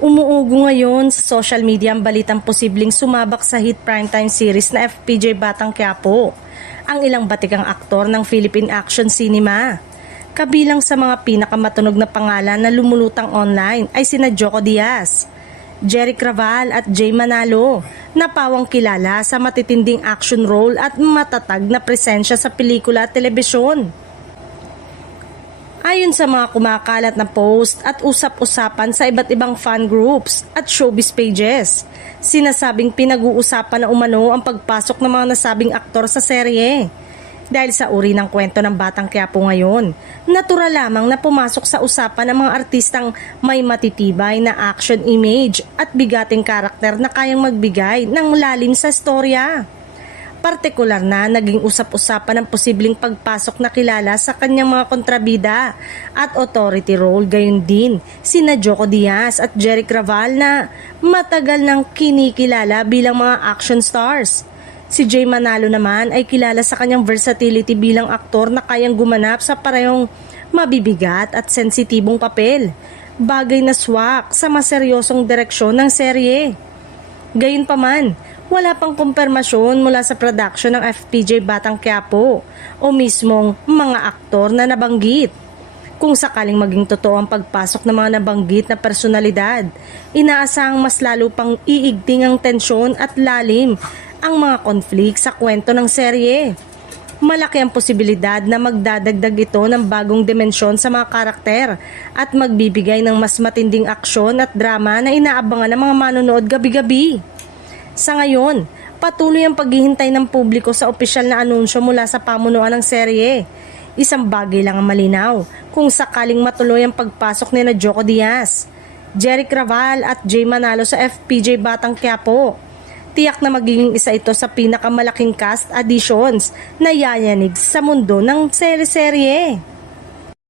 Umuugo ngayon sa social media ang balitang posibleng sumabak sa hit primetime series na FPJ Batang Quiapo, ang ilang batikang aktor ng Philippine Action Cinema. Kabilang sa mga pinakamatunog na pangalan na lumulutang online ay sina Joco Diaz, Jerry Craval at Jay Manalo, na pawang kilala sa matitinding action role at matatag na presensya sa pelikula at telebisyon. Ayon sa mga kumakalat na post at usap-usapan sa iba't ibang fan groups at showbiz pages, sinasabing pinag-uusapan na umano ang pagpasok ng mga nasabing aktor sa serye. Dahil sa uri ng kwento ng Batang Quiapo ngayon, natural lamang na pumasok sa usapan ng mga artistang may matitibay na action image at bigating karakter na kayang magbigay ng lalim sa storya. Partikular na naging usap-usapan ang posibleng pagpasok na kilala sa kanyang mga kontrabida at authority role, gayon din sina Joco Diaz at Jerry Craval na matagal nang kinikilala bilang mga action stars. Si Jay Manalo naman ay kilala sa kanyang versatility bilang aktor na kayang gumanap sa parehong mabibigat at sensitibong papel, bagay na swak sa maseryosong direksyon ng serye. Gayunpaman, wala pang kumpirmasyon mula sa production ng FPJ Batang Quiapo o mismong mga aktor na nabanggit. Kung sakaling maging totoo ang pagpasok ng mga nabanggit na personalidad, inaasahang mas lalo pang iigting ang tensyon at lalim ang mga konflik sa kwento ng serye. Malaki ang posibilidad na magdadagdag ito ng bagong dimensyon sa mga karakter at magbibigay ng mas matinding aksyon at drama na inaabangan ng mga manonood gabi-gabi. Sa ngayon, patuloy ang paghihintay ng publiko sa opisyal na anunsyo mula sa pamunuan ng serye. Isang bagay lang ang malinaw, kung sakaling matuloy ang pagpasok ni Joco Diaz, Jerry Craval at Jay Manalo sa FPJ Batang Quiapo, tiyak na magiging isa ito sa pinakamalaking cast additions na yayanig sa mundo ng serye-serye.